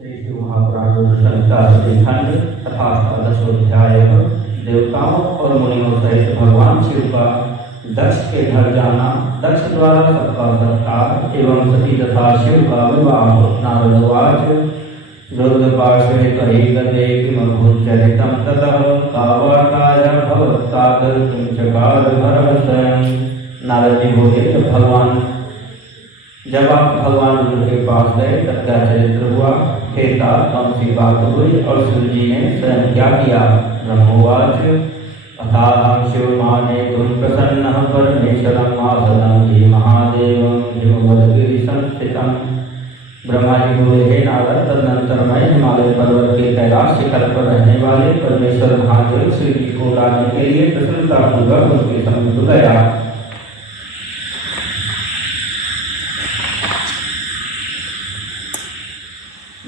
श्री शिव महापुराण संहिता खंड तथा 18वां देवताओं और मुनियों सहित भगवान शिव का दक्ष के घर जाना, दक्ष द्वारा सबका सत्कार एवं सती तथा शिव का विवाह। नारदवाच रुद्र पार्श्वे कही गते किमभूच्चरितं ततः कावार्ताय भवत्तादर किं चकार भरः। नारद जी बोले जब आप भगवान रुद्र के पास गए तब क्या चरित्र हुआ, खेता कौन सी बात हुई और शिव जी ने स्वयं क्या किया। ब्रह्मोवाच अथाहं शिवमाने तुम प्रसन्न परमेश्वरम आसनं ही महादेवं हिमवद्गिरि संस्थितम्। ब्रह्मा जी बोले, हे नारद, तदनंतर मैं हिमालय पर्वत के कैलाश शिखर पर रहने वाले परमेश्वर महादेव शिव जी को लाने के लिए प्रसन्नतापूर्वक उनके समीप गया।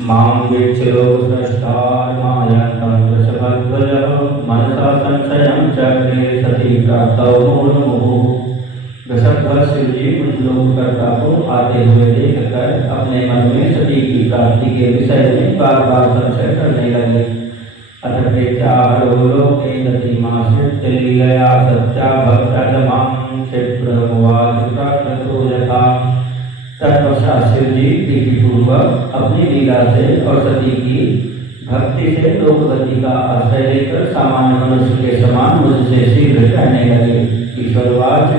मां वीक्षलोकसृष्टार्मायन्तं वृषभध्वजः मनसा संशयं चक्रे सती प्राप्तौ मुहुर्मुहुः। वृषभध्वज शिव जी कुछ लोककर्ता को आते हुए देखकर अपने मन में सती की प्राप्ति के विषय में बार बार संशय करने लगे। अथ प्रेत्याहरो लोके गतिमाश्रित्य लीलया सत्या भक्तजमां क्षिप्रमुवाच प्रकृतो यथा। तत्पश्चात शिव जी प्रीतिपूर्वक अपनी लीला से और सती की भक्ति से लोकगति का आश्रय लेकर सामान्य मनुष्य के समान मुझसे शीघ्र कहने लगे। ईश्वरवाच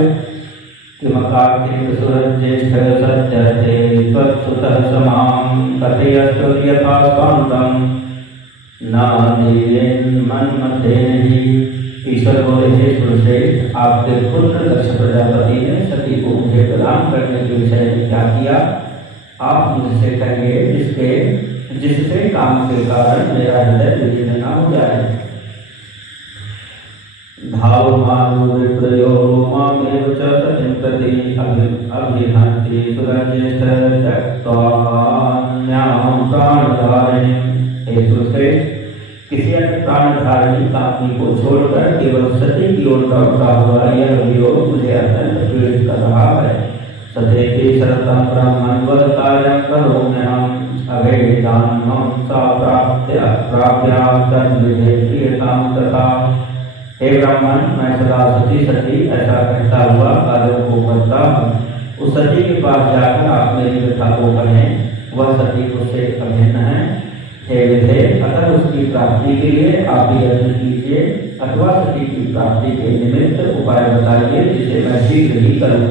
किमकार्तिक सुरज्येष्ठ सत्यर्थे त्वत्सुतः समां कथयस्तु यथा स्वान्तं न मन्मथेन हि। ईश्वर बोले, हे सुरश्रेष्ठ, आपके पुत्र दक्ष प्रजापति ने सती को मुझे प्रदान करने के विषय में क्या किया, आप मुझसे कहिए जिससे काम के कारण मेरा हृदय विलीन न हो जाए। धावमानो विप्रयो मामेव च सतीं प्रति अभिहन्ति सुरज्येष्ठ त्यक्त्वान्यां प्राणधारिणीं। हे सुरश्रेष्ठ, किसी अन्य प्राणधारिणी कामनी को छोड़कर केवल सती की ओर लौटता हुआ यह वियोग मुझे अत्यंत पीड़ित कर रहा है। सतेति शरतं ब्रह्मन् वदकार्यं करोम्यहम् अभेदान्मं सा प्राप्यां तद्विधे प्रियतां तथा। हे ब्राह्मण, मैं सदा सती ऐसा कहता हुआ कार्यों को करता हूँ। उस सती के पास जाकर आप मेरी व्यथा को कहें, वह सती मुझसे अभिन्न है। हे विधे, अतः उसकी प्राप्ति के लिए आप यत्न कीजिए अथवा सती की प्राप्ति के निमित्त उपाय बताइए जिसे मैं शीघ्र ही करूं।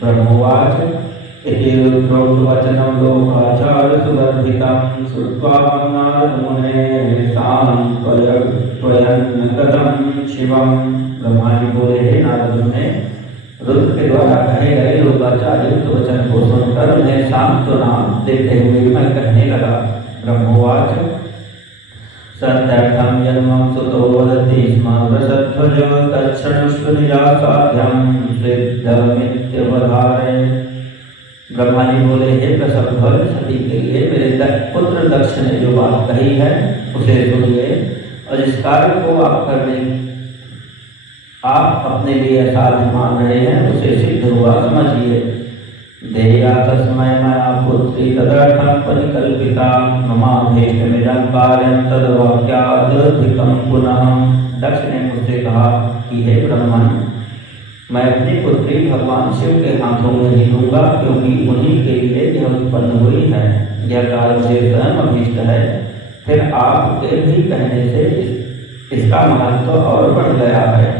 ब्रह्मोवाच इति रुद्रोक्तवचनं लोकाचार सुवर्धितं श्रुत्वा नारदमुनेः सांत्वयन् कदं शिवम्। ब्रह्मा जी बोले, हे नारद मुने, रुद्र के द्वारा कहे गए लोकाचार्य वचन को सुनकर उन्हें सांत्वना देते हुए मैं कहने लगा। ब्रह्मोवाच सत्यर्थं जन्मं सुतो वदति स्म वृषध्वजो तच्छृणुष्व निजासाध्यं सिद्धमित्यवधारय। ब्रह्मा जी बोले, हे वृषभध्वज, सती के लिए मेरे पुत्र दक्ष ने जो बात कही है उसे सुनिए और जिस कार्य को आप अपने लिए असाध्य मान रहे हैं उसे सिद्ध हुआ समझिए। देया तस्मै मया पुत्री तदर्थं परिकल्पिता ममाभीष्टमिदं कार्यं तद्वाक्यादधिकं पुनः। दक्ष ने मुझसे कहा कि हे ब्रह्मन, मैं अपनी पुत्री भगवान शिव के हाथों में ही दूंगा, क्योंकि उन्हीं के लिए यह उत्पन्न हुई है। यह कार्य मुझे स्वयं अभीष्ट है। फिर आपके भी कहने से इसका महत्व और बढ़ गया है।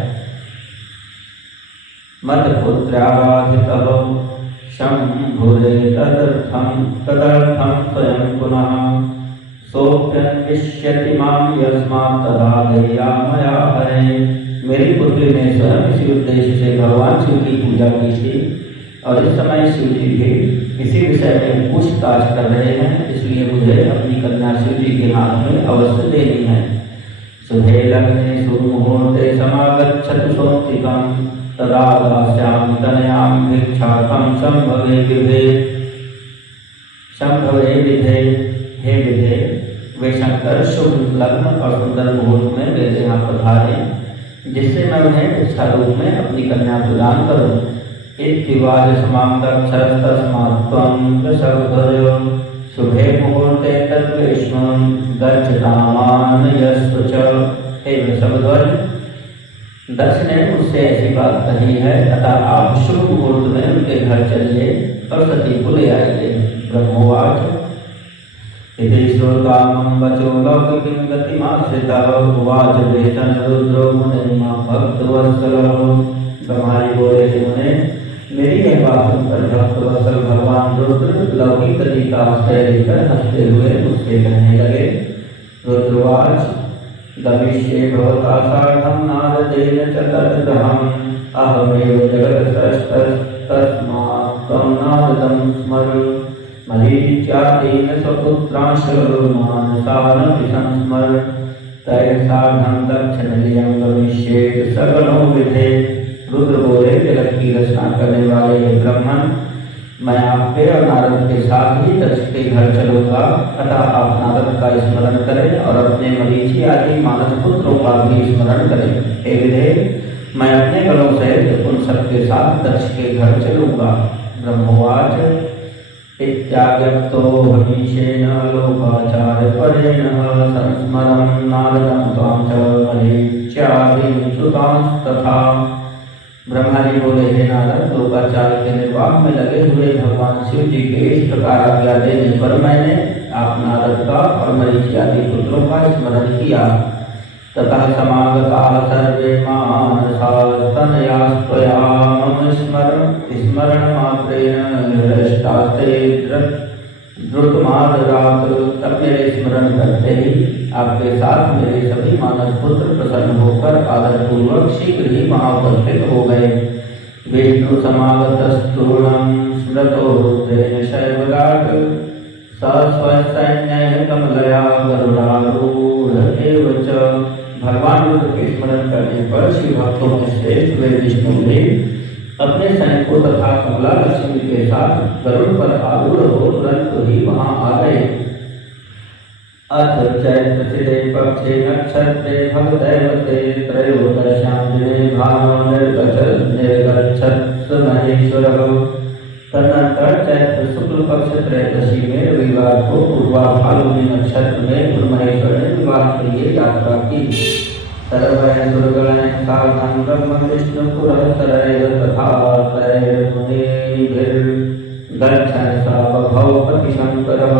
मत पुत्राराधितः शंभुरे तदर्थं स्वयं पुनः सोऽप्यन्विष्यति मां यस्मात् तदा देया मया हरे। मेरी पुत्री ने स्वयं इसी उद्देश्य से भगवान शिव की पूजा की थी और इस समय शिव जी भी इसी विषय में पूछताछ कर रहे हैं, इसलिए मुझे अपनी कन्या शिव जी के हाथ में अवश्य देनी है। शुभे लग्ने सुमुहूर्ते समागच्छतु सौत्तिकम् तदा दास्यामि तनयां भिक्षार्थं शंभवे विधे। हे विधे, वे शंकर शुभ लग्न और सुंदर मुहूर्त में मेरे यहाँ पधारें, जिससे मैं उन्हें भिक्षा रूप में अपनी कन्या प्रदान करूँ। इत्युवाच समां दक्षस्तस्मात् त्वं वृषभध्वजो शुभे मुहूर्ते तद्ग्रीष्मं गच्छतामानयस्व च। हे वृषभध्वज, दक्ष ने उससे ऐसी बात कही है, अतः आप शुभ मुहूर्त में उनके घर चलिए और सती को ले आइए। ब्रह्मोवाच इति श्रोतामं वचो लौकिकीं गतिमाश्रितः उवाच वेतन रुद्रो मुनिर्मा भक्तवत्सलः। ब्रह्मा जी बोले, मुने मेरी यह बात सुनकर भक्तवत्सल भगवान रुद्र लौकिक गति का आश्रय लेकर हंसते हुए मुझसे कहने लगे। रुद्रवाच गमिष्ये भवता सार्धं नारदेन च तद्ग्रहम् अहमेव जगत्स्रष्टस्तस्मात् त्वं नारदं स्मर। मरीच्यादीन स्वपुत्रांश मानसानपि संस्मर। तैः सार्धं दक्षनिलयं गमिष्ये सगुणो विधे। रुद्र बोले, जगत की रचना करने वाले ब्रह्मन, मैं आपके और नारद के साथ ही दक्ष के घर चलूंगा, अतः आप नारद का स्मरण करें और अपने मरीचि आदि मानस पुत्रों का भी स्मरण करें। हे विधे, मैं अपने बलों सहित उन सबके साथ दक्ष के घर चलूंगा। ब्रह्मोवाच इत्यागतो हमीशेन लोकाचार्यपरेण संस्मरं नारदं त्वां च मरीच्यादीन् सुतांस्तथा। ब्रह्मा जी बोले, हे नारद, लोकाचार के निर्वाह में लगे हुए भगवान शिव जी के इस प्रकार आज्ञा देने पर मैंने आप नारद का और मरीचि आदि पुत्रों का स्मरण किया। ततः समागता सर्वे मानसास्तनयास्त्वया मम स्मरण मात्रेण हृष्टास्ते द्रुतमादरात्। तब मेरे स्मरण करते ही आपके साथ मेरे सभी मानस पुत्र प्रसन्न होकर आदरपूर्वक शीघ्र ही वहाँ उपस्थित हो गए। विष्णु समागतस्तूर्णं स्मृतो रुद्रेण शैवराट् सस्वसैन्यैः कमलया गरुडारूढ़ एव च। भगवान रुद्र के स्मरण करने पर शिव भक्तों में श्रेष्ठ वे विष्णु भी अपने सैनिकों तथा कमला लक्ष्मी के साथ गरुड़ पर आरूढ़ हो तुरंत ही वहाँ आ गए। अथ चैत्र शिरे पक्षे नक्षत्रे भगदैवते त्रयोदश्यां दिने भानो निर्गच्छत् महेश्वरः। तदनंतर चैत्र शुक्ल पक्ष त्रयोदशी में रविवार को पूर्वा फाल्गुनी नक्षत्र में महेश्वर ने विवाह के लिए यात्रा की। सर्वैः सुरगणैः सार्धं ब्रह्म विष्णु पुरःसरैः तथा तैर्मुनिभिर्गच्छन् स बभौ पतिशंकरः।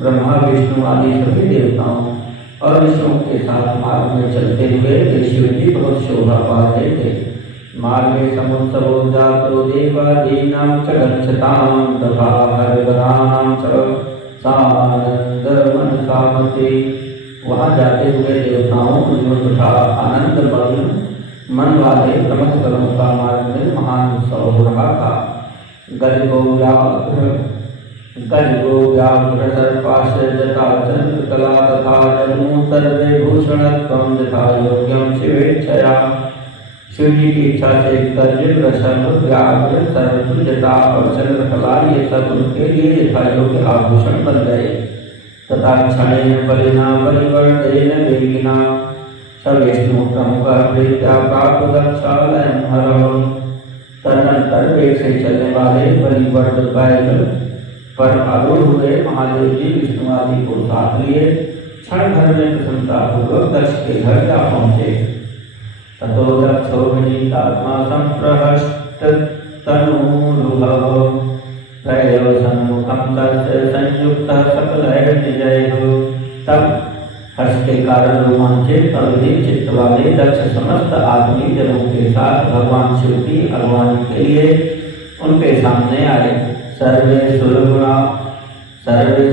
ब्रह्मा विष्णु आदि सभी देवताओं और ऋषियों के साथ मार्ग में चलते हुए शिव जी बहुत शोभा पा रहे थे। मार्गे समुत्सवो जातो देवादीनां च गच्छतां तथा हरिवराणां च सानन्दमनसामते। वहाँ जाते हुए देवताओं तथा आनंद मन वाले प्रमुख करों का मार्ग में महान उत्सव हो रहा था। गजगो व्याघ्र सर्पाश्य जटा चंद्रकला तथा जन्मो सर्वे भूषणत्वं यथा योग्यं शिवेच्छया। शिव जी की इच्छा से गर्जन वृषभ व्याघ्र सर्प जटा और चंद्रकला ये सब उनके लिए यथा योग्य आभूषण बन गए। तथा क्षणेन बलिना परिवर्तेन वेगिना सविष्णु प्रमुख प्रीत्या प्राप्त दक्षालयं हरः। तदनंतर वेग से चलने वाले बलिवर्ध बैल पर आरूढ़ हुए महादेव जी विष्णु आदि को साथ लिए क्षण भर में प्रसन्नता पूर्वक दक्ष के घर जा पहुँचे। ततो दक्षो विनीतात्मा संप्रहष्टतनूरुहः त्रयो सन्मुखं तस्य संयुक्तः सकलैर्निजैः। तब हर्ष के कारण रोमांचित और विधिक चित्त वाले दक्ष समस्त आदमी जनों के साथ भगवान शिव की अगवानी के लिए उनके सामने आए। सर्वे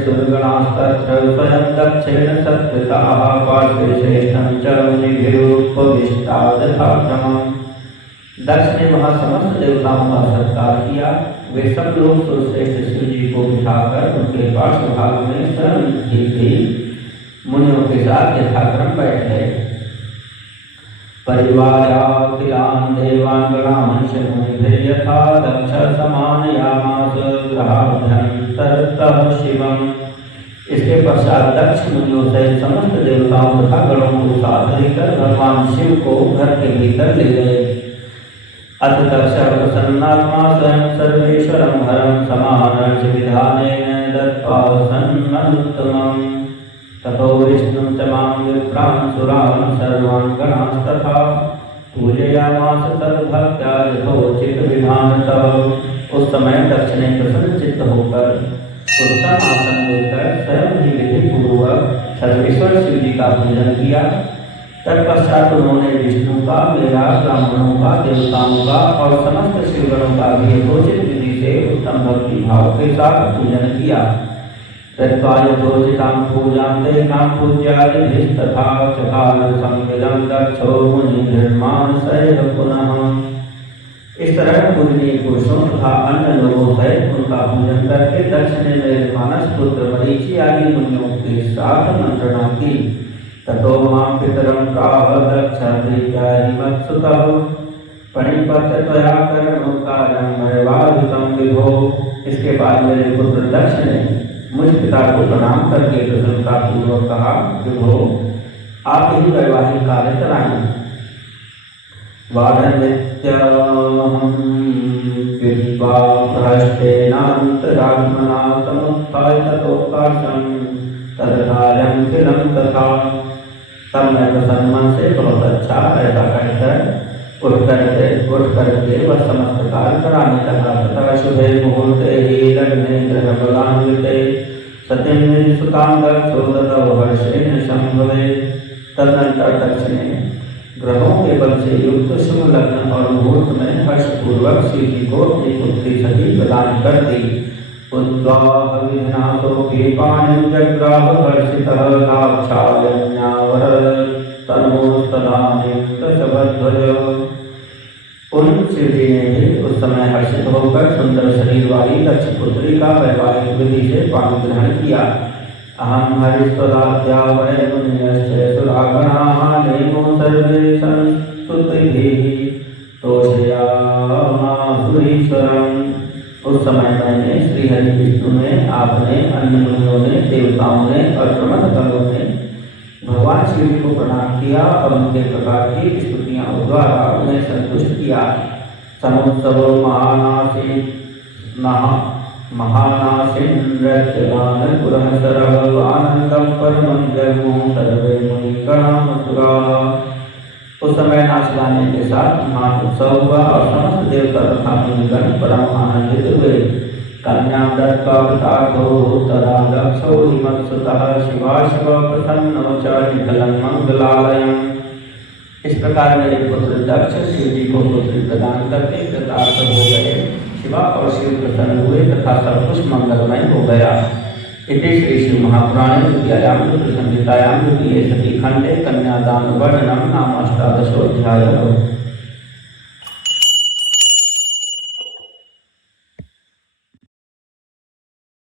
सुरगणास्तत्र स्वयं दक्षेण सत्कृताः पार्श्वे श्रेष्ठं च मुनिभिरुपविष्टाः यथाक्रमम्। दक्ष ने वहाँ समस्त देवताओं का सत्कार किया। वे सब लोग सुरश्रेष्ठ शिव जी को बिठाकर उनके पार्श्व भाग में स्वयं ही मुनियों के साथ यथाक्रम बैठ गए। परिवाराखिलान् देवान् गणांश मुनिभिर्यथा दक्ष समानयामास गृहाभ्यन्तरतः शिवम्। इसके पश्चात दक्ष मुनियों सहित समस्त देवताओं तथा गणों को साथ लेकर भगवान शिव को घर के भीतर ले गए। अथ दक्ष प्रसन्नात्मा स्वयं सर्वेश्वरं हरं समानर्च विधानेन दत्त्वा सन्नदुत्तमम् ततो विष्णुं च मां विप्रान् सुरान् सर्वान् गणांस्तथा पूजयामास सर्वभक्त्या यथोचितविधानतः। उस समय दक्ष ने प्रसन्न चित्त होकर उत्तम आसन लेकर स्वयं ही विधि पूर्वक सर्वेश्वर शिव जी का पूजन किया। तत्पश्चात उन्होंने विष्णु का, मेरा, ब्राह्मणों का, देवताओं का और समस्त शिवगणों का भी यथोचित विधि से उत्तम भक्ति भाव के साथ पूजन किया। तथा यथोचितां पूजां तेषां पूज्यादिभिस्तथा चकार संविदं दक्षो मुनिभिर्मानसैः पुनः। इस तरह पूजनीय पुरुषों तथा अन्य लोगों सहित उनका पूजन करके दक्ष ने मेरे मानस पुत्र मरीचि आदि मुनियों के साथ मंत्रणा की। ततो मां पितरं प्राह दक्ष प्रीत्याहि मत्सुतः पणिपत्य त्वया कर्मकार्यं वैवाहिकं विभो। इसके बाद मेरे पुत्र दक्ष ने मुझ पिता को प्रणाम करके प्रसन्नता पूर्वक कहा, विभो आप ही वैवाहिक कार्य कराएं। वादन्यत्याहृष्टेनान्तरात्मना समुत्थाय ततोत्कर्षं तत्कार्यं खिलं तथा। तब मैं प्रसन्न मन से बहुत अच्छा ऐसा कहकर उठ करके वह समस्त कार्य कराने लगा। तथा शुभे मुहूर्ते ही लग्ने ग्रहबलान्विते सतीं निजसुतां दक्षो ददौ हर्षेण संभवे। तदनंतर दक्ष ने ग्रहों के बल से युक्त शुभ लग्न और मुहूर्त में हर्षपूर्वक शिव जी को अपनी पुत्री सती प्रदान कर दी। उद्वाह विघ्नासो के पाणिं जग्राह हर्षितः लाक्षायण्यावर तनोस्तदानीं दशवध्वज। उन शिव जी ने भी उस समय हर्षित होकर सुंदर शरीर वाली दक्ष पुत्री का वैवाहिक विधि से पाणी ग्रहण किया। अहम हरिस्वदात्या वै मुनियश्च सुरागणाः नेमो सर्वे संस्तुतिभिः तोषयामासुरीश्वरम्। उस समय मैंने श्री हरि विष्णु ने, आपने, अन्य मुनियों ने, देवताओं ने और प्रमथ दलों ने भगवान शिव जी को प्रणाम किया और उनके प्रकार की स्तुतियां द्वारा उन्हें संतुष्ट किया। समुत्सव महानासिन नृत्यगान पुरःसरः आनंदं परमं जगमुः सर्वे मुनिगणाः। उस समय नाच गाने के साथ महाउत्सव हुआ और समस्त देवता तथा मुनिगण परम आनंदित हुए। कन्यां दत्त्वा पितार्थो तदा दक्षो हिमत्सुतः शिवाशिव प्रसन्नो च निखलं मंगलालयम्। इस प्रकार मेरे पुत्र दक्ष शिव जी को पुत्री प्रदान करके कृतार्थ हो गए। शिवा और शिव प्रसन्न हुए तथा सब कुछ मंगलमय हो गया। इति श्री शिव महापुराणे द्वितीयायां रुद्र संहितायां द्वितीये सती खंडे कन्यादान वर्णनम नाम 18 अध्यायः।